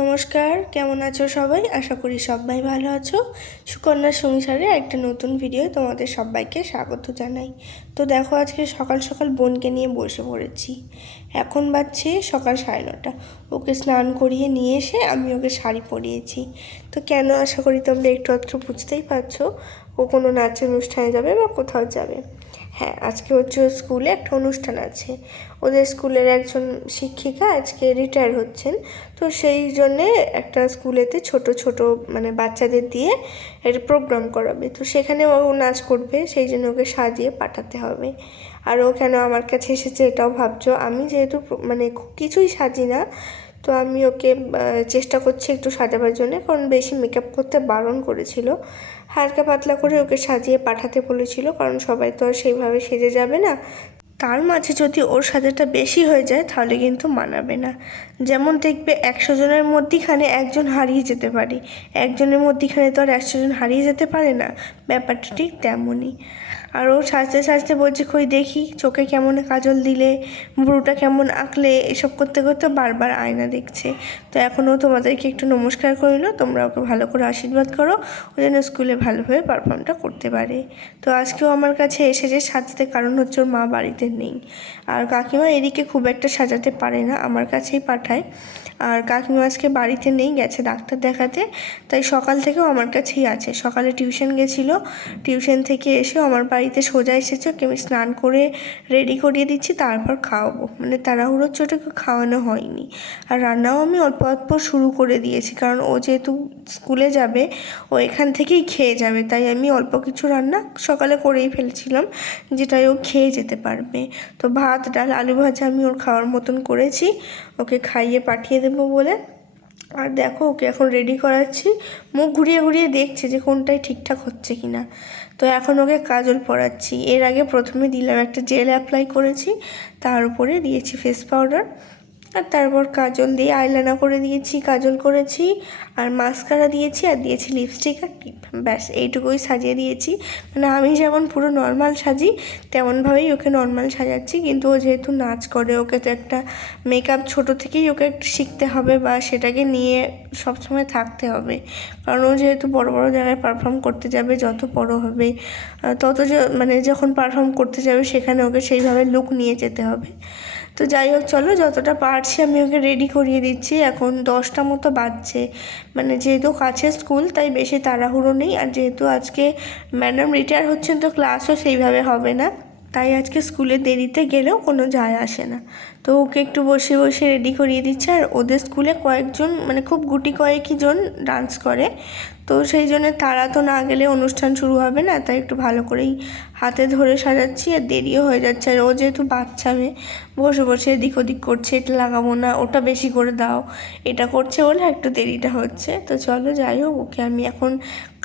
নমস্কার, কেমন আছো সবাই? আশা করি সবাই ভালো আছো। সুকন্যা সংসারে একটা নতুন ভিডিও তোমাদের সবাইকে স্বাগত জানাই। তো দেখো, আজকে সকাল সকাল বোনকে নিয়ে বসে পড়েছি। এখন বাজছে সকাল সাড়ে নটা। ওকে স্নান করিয়ে নিয়ে এসে আমি ওকে শাড়ি পরিয়েছি। তো কেন আশা করি তোমরা একটু আধটু বুঝতেই পারছ? ও কোনো নাচের অনুষ্ঠানে যাবে বা কোথাও যাবে। হ্যাঁ আজকে হচ্ছে স্কুলে একটা অনুষ্ঠান আছে। ওদের স্কুলের একজন শিক্ষিকা আজকে রিটায়ার হচ্ছেন। তো সেই জন্যে একটা স্কুলেতে ছোট ছোট মানে বাচ্চাদের দিয়ে এর প্রোগ্রাম করাবে। তো সেখানে ও নাচ করবে, সেই জন্য ওকে সাজিয়ে পাঠাতে হবে। আর ও কেন আমার কাছে এসেছে এটাও ভাবছ? আমি যেহেতু মানে কিছুই সাজি না, তো আমি ওকে চেষ্টা করছি একটু সাজাবার জন্য। কারণ বেশি মেকআপ করতে বারণ করেছিল। হালকা পাতলা করে ওকে সাজিয়ে পাঠাতে বলেছিল, কারণ সবাই তো আর সেইভাবে সেজে যাবে না। তার মাঝে যদি ওর সাজাটা বেশি হয়ে যায়, তাহলে কিন্তু মানাবে না। যেমন দেখবে একশো জনের মধ্যেখানে একজন হারিয়ে যেতে পারে। একজনের মধ্যেখানে তো আর একশো জন হারিয়ে যেতে পারে না। ব্যাপারটা ঠিক তেমনই। আর ও সাজতে সাজতে বলছে, কই দেখি, চোখে কেমন কাজল দিলে ভুরুটা কেমন আঁকলে, এসব করতে করতে বারবার আয়না দেখছে। তো এখনও তোমাদেরকে একটু নমস্কার করিল, তোমরা ওকে ভালো করে আশীর্বাদ করো, ও যেন স্কুলে ভালোভাবে পারফর্মটা করতে পারে। তো আজকেও আমার কাছে এসেছে সাজতে কারণ হচ্ছে ওর মা বাড়িতে নেই। আর কাকিমা এদিকে খুব একটা সাজাতে পারে না আমার কাছেই পাঠায়। আর কাকিমা আজকে বাড়িতে নেই, গেছে ডাক্তার দেখাতে, তাই সকাল থেকেও আমার কাছেই আছে। সকালে টিউশন গেছিল, টিউশন থেকে এসেও আমার বাড়িতে সোজা এসেছে আমি স্নান করে রেডি করিয়ে দিচ্ছি, তারপর খাওয়াবো। মানে তাড়াহুড়োর চোটে খাওয়ানো হয়নি। আর রান্নাও আমি অল্প অল্প শুরু করে দিয়েছি, কারণ ও যেহেতু স্কুলে যাবে, ও এখান থেকেই খেয়ে যাবে। তাই আমি অল্প কিছু রান্না সকালে করেই ফেলছিলাম, যেটাই ও খেয়ে যেতে পারবে। তো ভাত, ডাল, আলু ভাজা আমি ওর খাওয়ার মতন করেছি। ওকে খাইয়ে পাঠিয়ে দেবো বলে আর দেখো ওকে এখন রেডি করাচ্ছি। মুখ ঘুরিয়ে ঘুরিয়ে দেখছে যে কোনটাই ঠিকঠাক হচ্ছে কি না তো এখন ওকে কাজল পরাচ্ছি। এর আগে প্রথমে দিলাম একটা জেল অ্যাপ্লাই করেছি, তার উপরে দিয়েছি ফেস পাউডার আর তারপর কাজল দিয়ে আইলানা করে দিয়েছি, কাজল করেছি, আর মাস্কারা দিয়েছি, আর দিয়েছি লিপস্টিক আর ব্যাস, এইটুকুই সাজিয়ে দিয়েছি। মানে আমি যেমন পুরো নর্মাল সাজি, তেমনভাবেই ওকে নর্মাল সাজাচ্ছি। কিন্তু ও যেহেতু নাচ করে, ওকে তো একটা মেকআপ ছোটো থেকেই ওকে শিখতে হবে বা সেটাকে নিয়ে সবসময় থাকতে হবে। কারণ ও যেহেতু বড় বড় জায়গায় পারফর্ম করতে যাবে, যত বড় হবে তত মানে যখন পারফর্ম করতে যাবে, সেখানে ওকে সেইভাবে লুক নিয়ে যেতে হবে। তো যাই হোক, চলো যতটা পারছি আমি ওকে রেডি করিয়ে দিচ্ছি। এখন দশটা মতো বাজছে। মানে যেহেতু কাছে স্কুল তাই বেশি তাড়াহুড়ো নেই। আর যেহেতু আজকে ম্যাডাম রিটায়ার হচ্ছেন, তো ক্লাসও সেইভাবে হবে না। তাই আজকে স্কুলে দেরিতে গেলেও কোনো যায় আসে না। তো ওকে একটু বসে বসে রেডি করিয়ে দিচ্ছে। আর ওদের স্কুলে কয়েকজন মানে খুব গুটি কয়েকই জন ডান্স করে। তো সেই জন্য তারা তো না গেলে অনুষ্ঠান শুরু হবে না, তাই একটু ভালো করেই হাতে ধরে সাজাচ্ছি আর দেরিও হয়ে যাচ্ছে। আর ও যেহেতু বাচ্চা মেয়ে, বসে বসে এদিক ওদিক করছে, এটা লাগাবো না, ওটা বেশি করে দাও, এটা করছে বলে একটু দেরিটা হচ্ছে। তো চলো যাই হোক, ওকে আমি এখন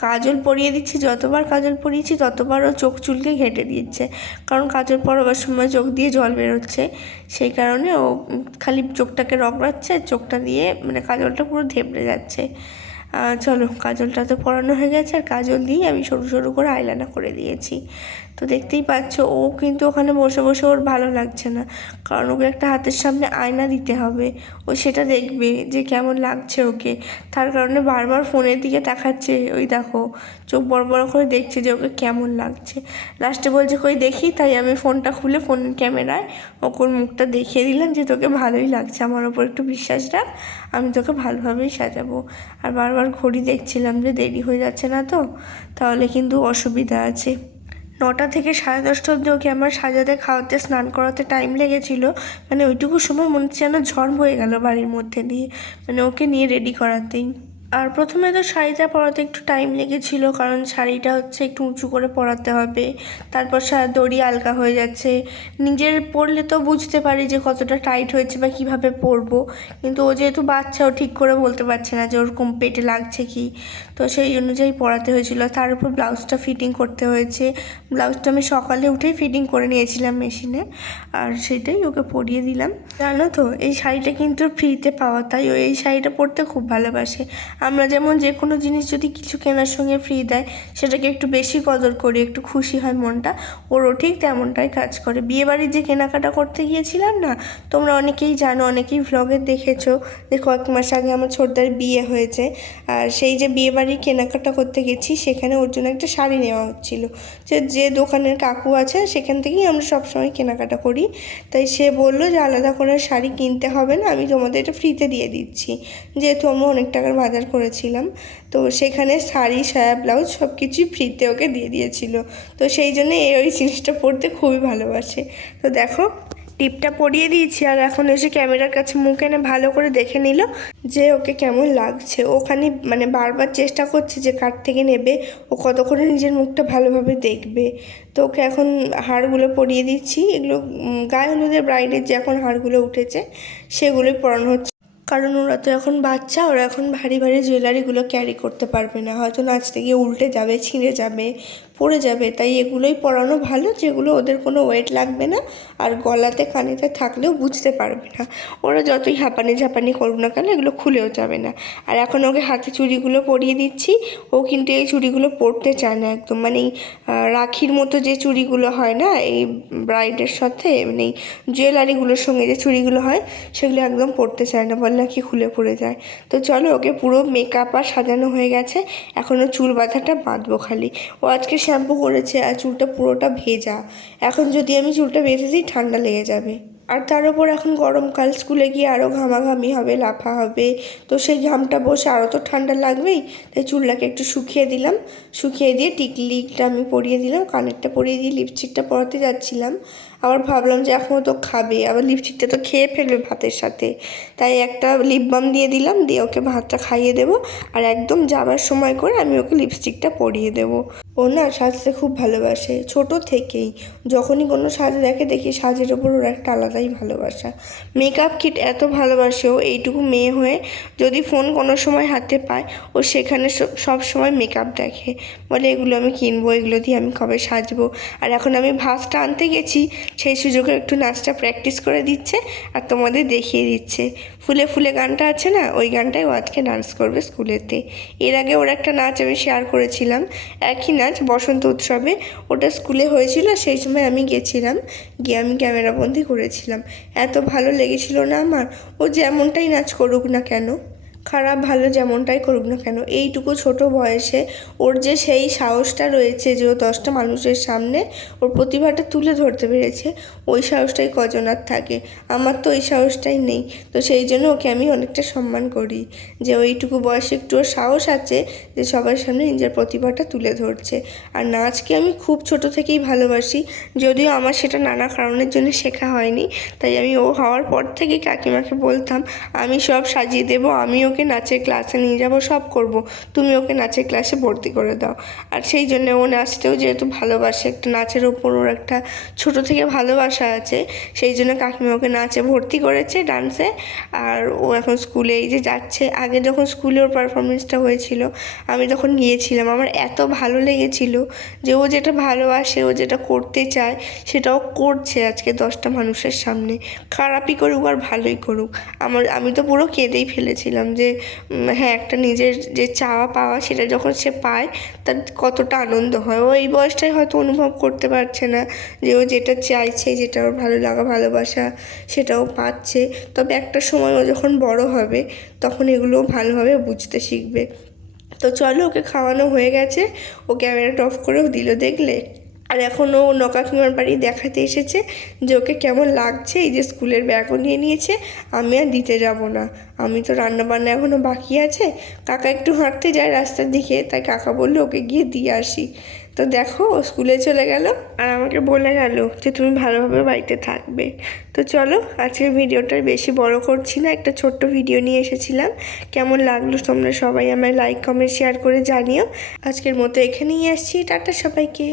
কাজল পরিয়ে দিচ্ছি, যতবার কাজল পরিয়েছি ততবার ও চোখ চুলকে ঘেটে দিচ্ছে। কারণ কাজল পরাবার সময় চোখ দিয়ে জল বেরোচ্ছে, সেই কারণে ও খালি চোখটাকে রগড়াচ্ছে চোখটা দিয়ে মানে কাজলটা পুরো ধেপড়ে যাচ্ছে। চলো, কাজলটা তো পরানো হয়ে গেছে, আর কাজল দিয়ে আমি সরু সরু করে আইলানা করে দিয়েছি। তো দেখতেই পাচ্ছ, ও কিন্তু ওখানে বসে বসে ওর ভালো লাগছে না। কারণ ওকে একটা হাতের সামনে আয়না দিতে হবে। ও সেটা দেখবে যে কেমন লাগছে ওকে। তার কারণে বারবার ফোনের দিকে তাকাচ্ছে, ওই দেখো, চোখ বড় বড় করে দেখছে যে ওকে কেমন লাগছে। লাস্টে বলছে, কই দেখি? তাই আমি ফোনটা খুলে ফোনের ক্যামেরায় ওর মুখটা দেখিয়ে দিলাম যে তোকে ভালোই লাগছে। আমার ওপর একটু বিশ্বাস রাখ, আমি তোকে ভালোভাবেই সাজাবো। আর বারবার ঘড়ি দেখছিলাম যে দেরি হয়ে যাচ্ছে না তো, তাহলে কিন্তু অসুবিধা আছে। নটা থেকে সাড়ে দশটা অব্দি ওকে আমার সাজাতে, খাওয়াতে, স্নান করাতে টাইম লেগেছিল। মানে ওইটুকু সময় মনে হচ্ছে যেন ঝড় হয়ে গেল বাড়ির মধ্যে দিয়ে। মানে ওকে নিয়ে রেডি করাতেই। আর প্রথমে তো শাড়িটা পরাতে একটু টাইম লেগেছিল, কারণ শাড়িটা হচ্ছে একটু উঁচু করে পরাতে হবে। তারপর দড়ি আলগা হয়ে যাচ্ছে। নিজের পরলে তো বুঝতে পারি যে কতটা টাইট হয়েছে বা কীভাবে পরবো। কিন্তু ও যেহেতু বাচ্চা, ও ঠিক করে বলতে পারছে না যে ওরকম পেটে লাগছে কি। তো সেই অনুযায়ী পরাতে হয়েছিল। তার উপর ব্লাউজটা ফিটিং করতে হয়েছে। ব্লাউজটা আমি সকালে উঠেই ফিটিং করে নিয়েছিলাম মেশিনে। আর সেটাই ওকে পরিয়ে দিলাম। জানো তো, এই শাড়িটা কিন্তু ফ্রিতে পাওয়া, তাই ও এই শাড়িটা পরতে খুব ভালোবাসে। আমরা যেমন যে কোনো জিনিস যদি কিছু কেনার সঙ্গে ফ্রি দেয়, সেটাকে একটু বেশি কদর করি, একটু খুশি হয় মনটা, ওরও ঠিক তেমনটাই কাজ করে। বিয়েবাড়ির যে কেনাকাটা করতে গিয়েছিলাম না, তোমরা অনেকেই জানো, অনেকেই ভ্লগে দেখেছ যে কয়েক মাস আগে আমার ছোটদার বিয়ে হয়েছে। আর সেই যে বিয়েবাড়ির কেনাকাটা করতে গেছি, সেখানে ওর জন্য একটা শাড়ি নেওয়া হচ্ছিল। যে যে দোকানের কাকু আছে, সেখান থেকেই আমরা সবসময় কেনাকাটা করি। তাই সে বলল যে, আলাদা করে শাড়ি কিনতে হবে না, আমি তোমাদের এটা ফ্রিতে দিয়ে দিচ্ছি। যেহেতু আমরা অনেক টাকার বাজার করেছিলাম। তো সেখানে শাড়ি, সায়া, ব্লাউজ সব কিছুই ফ্রিতে ওকে দিয়ে দিয়েছিল। তো সেই জন্য এই ওই জিনিসটা পরতে খুবই ভালোবাসে। তো দেখো, টিপটা পরিয়ে দিয়েছি আর এখন এসে ক্যামেরার কাছে মুখ এনে ভালো করে দেখে নিল যে ওকে কেমন লাগছে। ওখানে মানে বারবার চেষ্টা করছে যে কার থেকে নেবে। ও কত করে নিজের মুখটা ভালোভাবে দেখবে। তো ওকে এখন হাড়গুলো পরিয়ে দিচ্ছি। এগুলো গায়ে হলুদের ব্রাইডের যে এখন হাড়গুলো উঠেছে, সেগুলোই পরানো হচ্ছে। কারণ ওরা তো এখন বাচ্চা, ওরা এখন ভারী ভারী জুয়েলারিগুলো ক্যারি করতে পারবে না। হয়তো নাচতে গিয়ে উল্টে যাবে, ছিঁড়ে যাবে। পড়ে যাবে। তাই এগুলোই পরানো ভালো, যেগুলো ওদের কোনো ওয়েট লাগবে না আর গলাতে কানেতে থাকলেও বুঝতে পারবে না। ওরা যতই হাঁপানি ঝাঁপানি করুক না কেন, এগুলো খুলেও যাবে না। আর এখন ওকে হাতে চুড়িগুলো পরিয়ে দিচ্ছি। ও কিন্তু এই চুড়িগুলো পরতে চায় না একদম। মানে রাখির মতো যে চুড়িগুলো হয় না, এই ব্রাইডের সাথে মানে জুয়েলারিগুলোর সঙ্গে যে চুড়িগুলো হয়, সেগুলো একদম পরতে চায় না। বল নাকি খুলে পড়ে যায়। তো চলো ওকে পুরো মেকআপ আর সাজানো হয়ে গেছে। এখনও চুল বাঁধাটা বাঁধবো খালি। ও আজকে শ্যাম্পু করেছে আর চুলটা পুরোটা ভেজা। এখন যদি আমি চুলটা বেঁধে দিই, ঠান্ডা লেগে যাবে। আর তার উপর এখন গরমকাল, স্কুলে গিয়ে আরও ঘামাঘামি হবে, লাফা হবে। তো সেই ঘামটা বসে আরও তো ঠান্ডা লাগবেই। তাই চুলটাকে একটু শুকিয়ে দিলাম। শুকিয়ে দিয়ে টিকলিকটা আমি পরিয়ে দিলাম, কানেরটা পরিয়ে দিয়ে লিপস্টিকটা পরাতে যাচ্ছিলাম। আবার ভাবলাম যে এখনও তো খাবে। আবার লিপস্টিকটা তো খেয়ে ফেলবে ভাতের সাথে। তাই একটা লিপ বাম দিয়ে দিলাম, দিয়ে ওকে ভাতটা খাইয়ে দেবো। আর একদম যাবার সময় করে আমি ওকে লিপস্টিকটা পরিয়ে দেবো। ও না সাজতে খুব ভালোবাসে, ছোট থেকেই। যখনই কোনো সাজ দেখে দেখি সাজের ওপর ওর একটা আলাদাই ভালোবাসা। মেকআপ কিট এত ভালোবাসে ও, এইটুকু মেয়ে হয়ে যদি ফোন কোনো সময় হাতে পায়, ও সেখানে সব সময় মেকআপ দেখে। বলে, এগুলো আমি কিনবো, এগুলো দিয়ে আমি কবে সাজবো? আর এখন আমি ভাসটা আনতে গেছি সেই সুযোগে একটু নাচটা প্র্যাকটিস করে দিচ্ছে আর তোমাদের দেখিয়ে দিচ্ছে। ফুলে ফুলে গানটা আছে না? ওই গানটাই ও আজকে ডান্স করবে স্কুলেতে। এর আগে ওর একটা নাচ আমি শেয়ার করেছিলাম। একই নাচ, বসন্ত উৎসবে। ওটা স্কুলে হয়েছিল, সেই সময় আমি গেছিলাম। গিয়ে আমি ক্যামেরাবন্দি করেছিলাম। এত ভালো লেগেছিল না আমার? ও যেমনটাই নাচ করুক না কেন। খারাপ, ভালো যেমনটাই করুক না কেন, এইটুকু ছোট বয়সে ওর যে সেই সাহসটা রয়েছে যে ও দশটা মানুষের সামনে ওর প্রতিভাটা তুলে ধরতে পেরেছে, ওই সাহসটাই কজনার থাকে। আমার তো ওই সাহসটাই নেই। তো সেই জন্য ওকে আমি অনেকটা সম্মান করি যে ওইটুকু বয়সে একটু ওর সাহস আছে যে সবার সামনে নিজের প্রতিভাটা তুলে ধরছে। আর নাচকে আমি খুব ছোট থেকেই ভালোবাসি, যদিও আমার সেটা নানা কারণের জন্য শেখা হয়নি, তাই আমি ও হওয়ার পর থেকেই কাকিমাকে বলতাম, আমি সব সাজিয়ে দেবো আমি ওকে নাচের ক্লাসে নিয়ে যাব, সব করব। তুমি ওকে নাচের ক্লাসে ভর্তি করে দাও। আর সেই জন্য ও নাচতেও যেহেতু ভালোবাসে, একটা নাচের ওপর ওর একটা ছোট থেকে ভালোবাসা আছে, সেই জন্য কাকিমা ওকে নাচে ভর্তি করেছে ডান্সে আর ও এখন স্কুলে এই যে যাচ্ছে, আগে যখন স্কুলে ওর পারফরমেন্সটা হয়েছিল, আমি তখন গিয়েছিলাম। আমার এত ভালো লেগেছিল যে ও যেটা ভালোবাসে, ও যেটা করতে চায়, সেটাও করছে আজকে দশটা মানুষের সামনে। খারাপই করুক আর ভালোই করুক। আমার, আমি তো পুরো কেঁদেই ফেলেছিলাম যে উম, হ্যাঁ একটা নিজের যে চাওয়া পাওয়া সেটা যখন সে পায় তার কতটা আনন্দ হয়। ও এই বয়সটাই হয়তো অনুভব করতে পারছে না যে ও যেটা চাইছে যেটা ওর ভালো লাগা ভালোবাসা সেটাও পাচ্ছে। তবে একটা সময় ও যখন বড় হবে তখন এগুলো ভালোভাবে বুঝতে শিখবে। তো চলো ওকে খাওয়ানো হয়ে গেছে। ও ক্যামেরাটা অফ করেও দিল দেখলে? আর এখন ও নকাকিমার বাড়ি দেখাতে এসেছে যে ওকে কেমন লাগছে, এই যে স্কুলের ব্যাগও নিয়ে নিয়েছে, আমি আর দিতে যাব না। আমি তো রান্না বান্না এখনও বাকি আছে, কাকা একটু হাঁটতে যায় রাস্তার দিকে, তাই কাকা বলল ওকে গিয়ে দিয়ে আসি। তো দেখো, ও স্কুলে চলে গেল আর আমাকে বলে গেল যে তুমি ভালোভাবে বাড়িতে থাকবে। তো চলো, আজকের ভিডিওটা বেশি বড় করছি না, একটা ছোট্ট ভিডিও নিয়ে এসেছিলাম। কেমন লাগল তোমরা সবাই আমায় লাইক কমেন্ট শেয়ার করে জানিও। আজকের মতো এখানেই আসছি, টাটা সবাইকে।